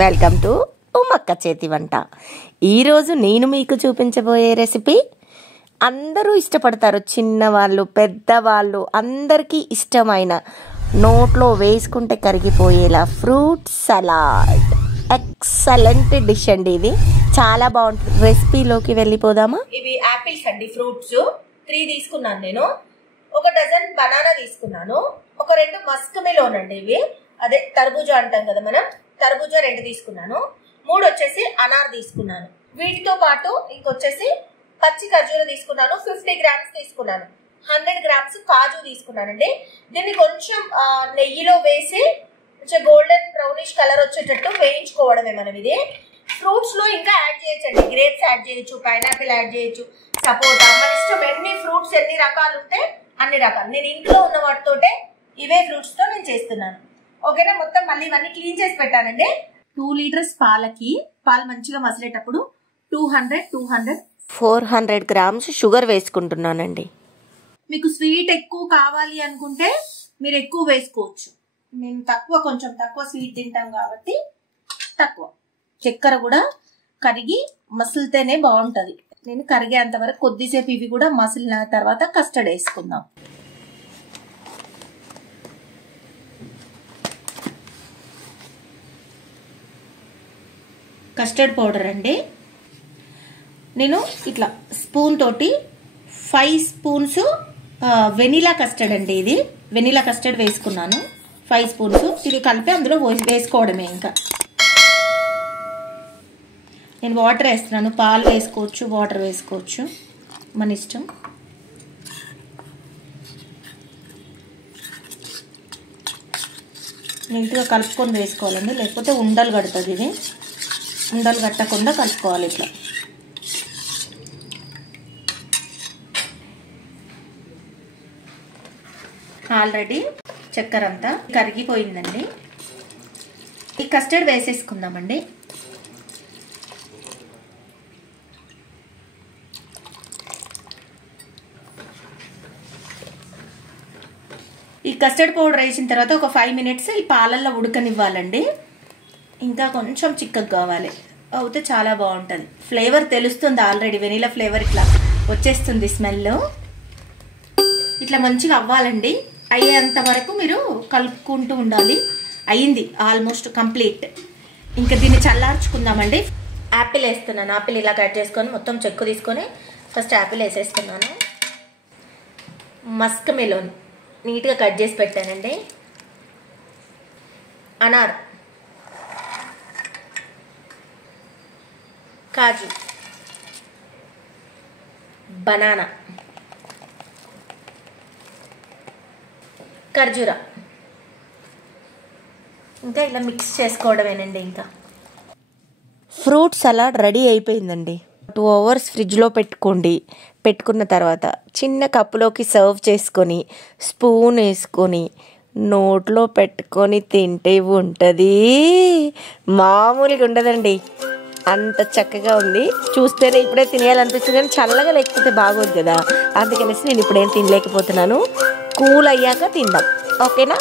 Welcome to Ummakka చేతి వంట. ఈరోజు నేను మీకు చూపించబోయే రెసిపీ అందరూ ఇష్టపడతారు, చిన్నవాళ్ళు పెద్దవాళ్ళు అందరికీ ఇష్టమైన, నోట్లో వేసుకుంటే కరిగిపోయేలా ఫ్రూట్ సలాడ్. ఎక్సలెంట్ డిష్ అండి, ఇది చాలా బాగుంటుంది. రెసిపీలోకి వెళ్ళిపోదామా? ఇవి యాపిల్స్ అండి, ఫ్రూట్స్ 3 తీసుకున్నాను నేను. 1 డజన్ బనానా తీసుకున్నాను, ఒక 2 మస్క్ మెలోన్ అండి, ఇవి అదే తర్బూజా అంటాం కదా మనం, తర్బూజా 2 తీసుకున్నాను. 3 వచ్చేసి అనార్ తీసుకున్నాను. వీటితో పాటు ఇంకొచ్చేసి పచ్చి ఖర్జూర తీసుకున్నాను, 50 గ్రామ్స్ తీసుకున్నాను. 100 గ్రామ్స్ కాజు తీసుకున్నానండి. దీన్ని కొంచెం నెయ్యిలో వేసి కొంచెం గోల్డెన్ బ్రౌనిష్ కలర్ వచ్చేటట్టు వేయించుకోవడమే మనం. ఇది ఫ్రూట్స్ లో ఇంకా యాడ్ చేయొచ్చండి, గ్రేప్స్ యాడ్ చేయొచ్చు, పైనాపిల్ యాడ్ చేయొచ్చు, సపోటా, మన ఇష్టం. ఎన్ని ఫ్రూట్స్ ఎన్ని రకాలు ఉంటే అన్ని రకాలు. నేను ఇంట్లో ఉన్న వాటితోటే ఇవే ఫ్రూట్స్ తో నేను చేస్తున్నాను. ఓకేనా? మొత్తం మళ్ళీ ఇవన్నీ క్లీన్ చేసి పెట్టానండి. 2 లీటర్స్ పాలకి, పాలు మంచిగా మసిలేటప్పుడు 400 గ్రామ్స్ షుగర్ వేసుకుంటున్నానండి. మీకు స్వీట్ ఎక్కువ కావాలి అనుకుంటే మీరు ఎక్కువ వేసుకోవచ్చు. మేము కొంచెం తక్కువ స్వీట్ తింటాం కాబట్టి తక్కువ. చక్కెర కూడా కరిగి మసిలితేనే బాగుంటది. నేను కరిగేంత వరకు కొద్దిసేపు ఇవి కూడా మసిలిన తర్వాత కస్టర్డ్ వేసుకుందాం. కస్టర్డ్ పౌడర్ అండి, నేను ఇట్లా స్పూన్ తోటి 5 స్పూన్స్ వెనిలా కస్టర్డ్ అండి, ఇది వెనిలా కస్టర్డ్ వేసుకున్నాను. 5 స్పూన్స్ ఇది కలిపి అందులో వేసుకోవడమే. ఇంకా నేను వాటర్ వేస్తున్నాను, పాలు వేసుకోవచ్చు, వాటర్ వేసుకోవచ్చు, మన ఇష్టం. నీట్గా కలుపుకొని వేసుకోవాలండి, లేకపోతే ఉండలు కడుతుంది. ఇది ఉండలు కట్టకుండా కలుపుకోవాలి ఇట్లా. ఆల్రెడీ చక్కెర అంతా కరిగిపోయిందండి. ఈ కస్టర్డ్ వేసేసుకుందామండి. ఈ కస్టర్డ్ పౌడర్ వేసిన తర్వాత ఒక 5 మినిట్స్ ఈ పాలల్లో ఉడకనివ్వాలండి. ఇంకా కొంచెం చిక్కగా కావాలి, అవుతే చాలా బాగుంటుంది. ఫ్లేవర్ తెలుస్తుంది ఆల్రెడీ, వెనీలా ఫ్లేవర్ ఇట్లా వచ్చేస్తుంది, స్మెల్ ఇట్లా మంచిగా అవ్వాలండి. అయ్యేంత వరకు మీరు కలుపుకుంటూ ఉండాలి. అయ్యింది ఆల్మోస్ట్ కంప్లీట్. ఇంకా దీన్ని చల్లార్చుకుందామండి. యాపిల్ వేస్తున్నాను, యాపిల్ ఇలా కట్ చేసుకొని మొత్తం చెక్కు తీసుకొని ఫస్ట్ యాపిల్ వేసేస్తున్నాను. మస్క్ మెలోన్ నీట్గా కట్ చేసి పెట్టానండి. అనార్, కాజు, బనానా, ఖర్జూర, ఇంకా ఇలా మిక్స్ చేసుకోవడమేనండి. ఇంకా ఫ్రూట్ సలాడ్ రెడీ అయిపోయిందండి. 2 అవర్స్ ఫ్రిడ్జ్లో పెట్టుకోండి. పెట్టుకున్న తర్వాత చిన్న కప్పులోకి సర్వ్ చేసుకొని స్పూన్ వేసుకొని నోట్లో పెట్టుకొని తింటే ఉంటుంది, మామూలుగా ఉండదండి. అంత చక్కగా ఉంది. చూస్తేనే ఇప్పుడే తినేయాలనిపిస్తుంది, కానీ చల్లగా లేకపోతే బాగోదు కదా, అందుకనేసి నేను ఇప్పుడేం తినలేకపోతున్నాను. కూల్ అయ్యాక తిందాం, ఓకేనా?